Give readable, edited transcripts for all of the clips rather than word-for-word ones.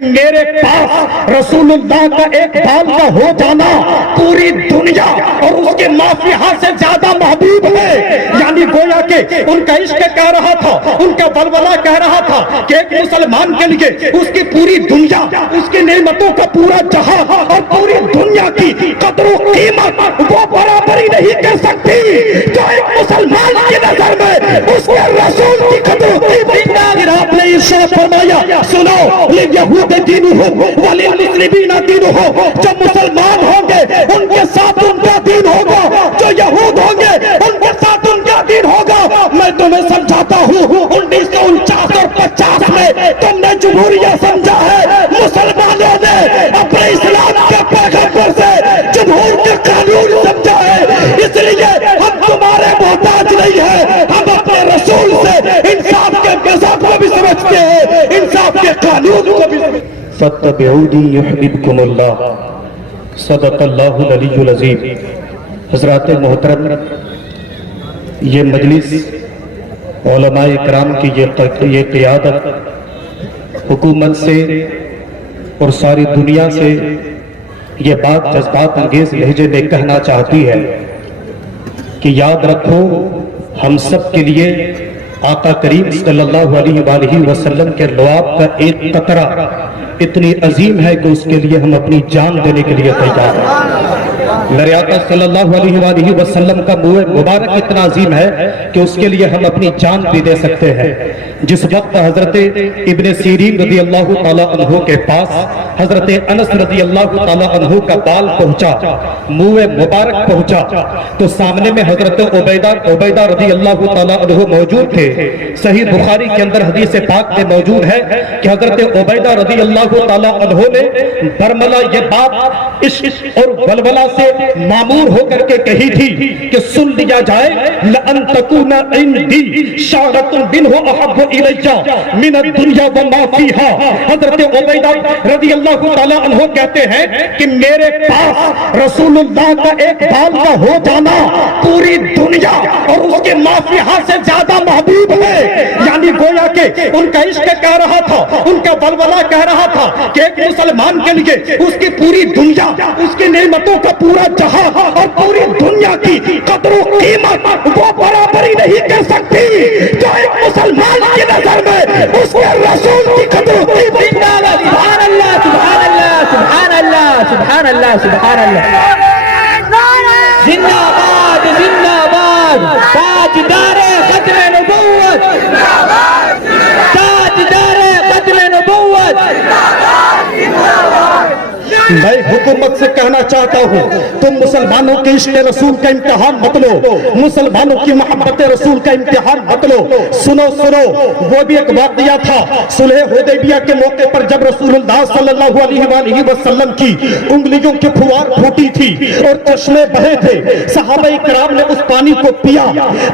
میرے پاس رسول اللہ کا ایک بال کا ہو جانا پوری دنیا اور اس کے مافیہا سے زیادہ محبوب ہے. یعنی گویا کہ ان کا عشق کہہ رہا تھا, ان کا ولولہ کہہ رہا تھا کہ ایک مسلمان کے لیے اس کی پوری دنیا, اس کی نعمتوں کا پورا جہاں اور پوری دنیا کی قدر و قیمت وہ برابری نہیں کر سکتی جو ایک مسلمان کی نظر میں اس کے رسول کی قدر و قیمت. آپ نے ارشاد فرمایا سنو یہود وللمسلمین دینہ, جو مسلمان ہوں گے ان کے ساتھ ان کا دین ہوگا, جو یہود ہوں گے ان کے ساتھ ان کا دین ہوگا. میں تمہیں سمجھاتا ہوں 1949 اور 50 میں تم نے جمہوریہ سمجھا ہے, مسلمانوں نے اپنے اسلام کے پیغمبر سے جمہور کے قانون سمجھا ہے. اس لیے ہم تمہارے محتاج نہیں ہیں, ہم اپنے رسول سے انصاف کے مذہب کو بھی سمجھتے ہیں, انصاف کے قانون کو بھی. فاتبعونی یحببکم اللہ. صدق اللہ العلی العظیم. حضرات محترم, یہ مجلس علماء کرام کی یہ قیادت حکومت سے اور ساری دنیا سے یہ بات جذبات انگیز لہجے میں کہنا چاہتی ہے کہ یاد رکھو ہم سب کے لیے آقا کریم صلی اللہ علیہ وآلہ وسلم کے لعاب کا ایک قطرہ اتنی عظیم ہے کہ اس کے لیے ہم اپنی جان دینے کے لیے تیار ہیں. میرے آقا صلی اللہ علیہ وآلہ وسلم کا منہ مبارک اتنا عظیم ہے کہ اس کے لیے ہم اپنی جان بھی دے سکتے ہیں. جس وقت حضرت ابن سیرین رضی اللہ تعالیٰ عنہ کے پاس حضرت انس رضی اللہ تعالیٰ عنہ کا بال پہنچا, منہ مبارک پہنچا, تو سامنے میں حضرت عبیدہ رضی اللہ تعالیٰ عنہ موجود تھے. صحیح بخاری کے اندر حدیث پاک میں موجود ہے کہ حضرت عبیدہ رضی اللہ تعالیٰ عنہ نے برملا یہ بات عشق اور ولولہ سے معمور ہو کر کے کہی تھی کہ سن لیا جائے لَأَن تَكُونَ عِنْدِي شَعْرَةٌ مِّنْهُ أَحَبُّ إِلَيَّ مِنَ الدُّنْيَا وَمَا فِيهَا. حضرت عبیدہ رضی اللہ تعالیٰ عنہ کہتے ہیں کہ میرے پاس رسول اللہ کا ایک بال کا ہو جانا پوری دنیا اور اس کے مافیہا سے زیادہ محبوب ہے. یعنی گویا کہ ان کا عشق کہہ رہا تھا, ان کا ولولہ کہہ رہا تھا کہ ایک مسلمان کے لیے اس کی پوری دنیا, اس کی نعمتوں کا پورا جہاں اور پوری دنیا کی قدر و قیمت وہ برابری نہیں کر سکتی جو ایک مسلمان کی نظر میں اس کے رسول کی قدر و قیمت. سبحان اللہ سبحان اللہ سبحان اللہ سبحان اللہ سبحان اللہ. زندہ باد زندہ باد تاجدار ختم نبوت, تاجدار ختم نبوت. میں حکومت سے کہنا چاہتا ہوں تم مسلمانوں کے عشق رسول کا امتحان مت لو, مسلمانوں کی محبت رسول کا امتحان مت لو. سنو وہ بھی ایک واقعہ تھا صلح حدیبیہ کے موقع پر جب رسول اللہ صلی اللہ علیہ وآلہ وسلم کی انگلیوں کی پھوار پھوٹی تھی اور چشمے بہے تھے. صحابہ کرام نے اس پانی کو پیا,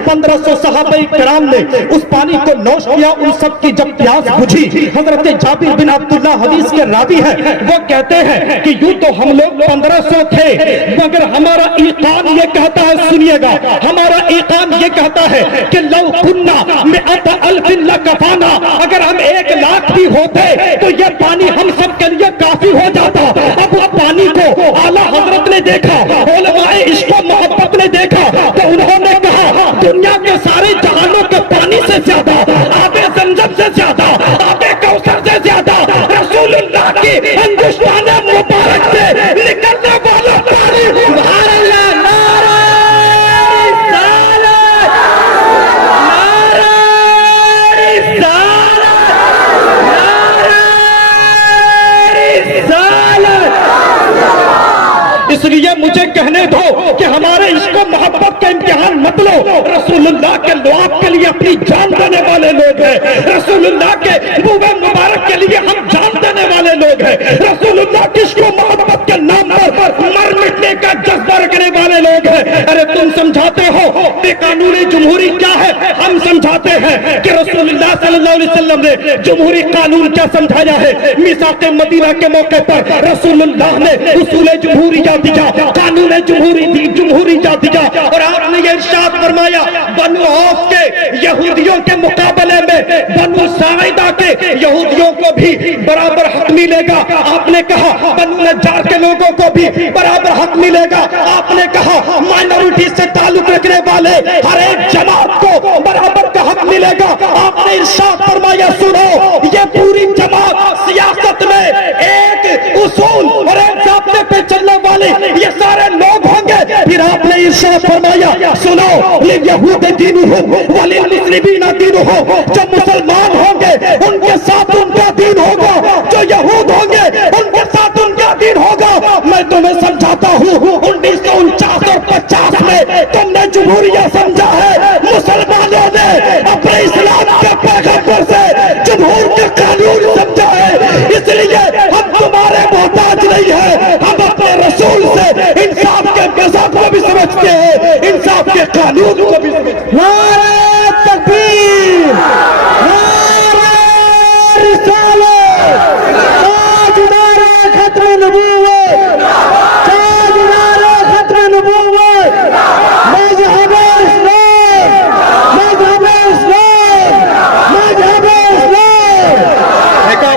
1500 صحابہ کرام نے اس پانی کو نوش کیا. ان سب کی جب پیاس بجھی, حضرت جابر بن عبداللہ حدیث کے راوی ہے, وہ کہتے ہیں کہ یوں تو ہم لوگ 1500 تھے مگر ہمارا ایقان یہ کہتا ہے, سنیے گا, ہمارا ایقان یہ کہتا ہے کہ لو کننا مئۃ الف لکفانا, اگر ہم 1,00,000 بھی ہوتے تو یہ پانی ہم سب کے لیے کافی ہو جاتا. اب اس پانی کو اعلیٰ حضرت نے دیکھا, علماء عشق و محبت نے دیکھا تو انہوں نے کہا دنیا کے سارے جہانوں کے پانی سے زیادہ, آب زمزم سے زیادہ, آب کوثر سے زیادہ رسول اللہ کی ہندوستان مبارک سے نکلنے والا پانی. سبحان اللہ. نعرہ رسالت, نعرہ رسالت, نعرہ رسالت. اس لیے مجھے کہنے دو کہ ہمارے عشق و محبت کا امتحان مت لو. رسول اللہ کے لعاب کے لیے اپنی جان دینے والے لوگ ہیں, رسول اللہ کے منہ مبارک کے لیے ہم جان دینے والے لوگ ہیں, رسول اللہ کے عشق و محبت کے نام پر مر مٹنے کا جذبہ رکھنے والے لوگ ہیں. ارے تم سمجھاتے ہو بے قانونی جمہوری کیا ہے, ہم ہم سمجھاتے ہیں کہ رسول اللہ صلی اللہ علیہ وسلم نے جمہوری قانون کیا سمجھایا ہے. میثاق مدینہ کے موقع پر رسول اللہ نے اصول جمہوریہ دیا, قانون جمہوریہ دیا, اور آپ نے یہ ارشاد فرمایا بنو عوف کے یہودیوں کے مقابلے میں بنو ساعدہ کے یہودیوں کو بھی برابر حق ملے گا. آپ نے کہا بنو نجار کے لوگوں کو بھی برابر حق ملے گا. آپ نے کہا مائنورٹی سے تعلق رکھنے والے ہر ایک جماعت کو برابر کا حق ملے گا. آپ نے ارشاد فرمایا سنو, یہ پوری جماعت سیاست میں ایک اصول اور ایک ضابطے پہ چلنے والے یہ سارے لوگ ہوں گے. پھر آپ نے ارشاد فرمایا سنو, لیہود دینہم وللمسلمین دینہم, جو مسلمان ہوں گے ان کے ساتھ ان کا دین ہوگا, جو یہود ہوں گے ان کے ساتھ ان کا دین ہوگا. میں تمہیں سمجھاتا ہوں 1949 اور 50 میں تم نے جمہوریہ سمجھا ہے, مسلمانوں نے اپنے اسلام کے پیغمبر سے جمہور کے قانون سمجھا ہے. اس لیے ہم تمہارے محتاج نہیں ہیں, ہم اپنے رسول سے انصاف کے مذہب کو بھی سمجھتے ہیں, انصاف کے قانون کو بھی سمجھتے ہیں. نعرہ تکبیر, نعرہ رسالت, تاجدار ختم نبوت, تاجدار ختم نبوت, مذہب اسلام, مذہب اسلام, مذہب اسلام,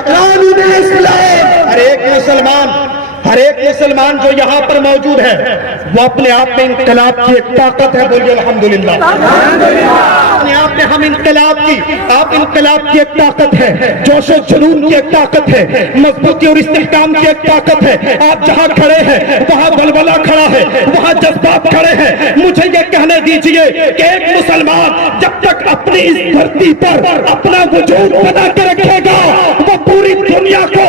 قانون اسلام. ہر ایک مسلمان جو یہاں پر موجود ہے وہ اپنے آپ میں انقلاب کی ایک طاقت ہے. بولیے الحمدللہ. اپنے آپ میں ہم انقلاب کی, آپ انقلاب کی ایک طاقت ہے, جوش و جنون کی ایک طاقت ہے, مضبوطی اور استحکام کی ایک طاقت ہے. آپ جہاں کھڑے ہیں وہاں ولولہ کھڑا ہے, وہاں جذبات کھڑے ہیں. مجھے یہ کہنے دیجئے کہ ایک مسلمان جب تک اپنی اس دھرتی پر اپنا وجود بنا کے رکھے گا وہ پوری دنیا کو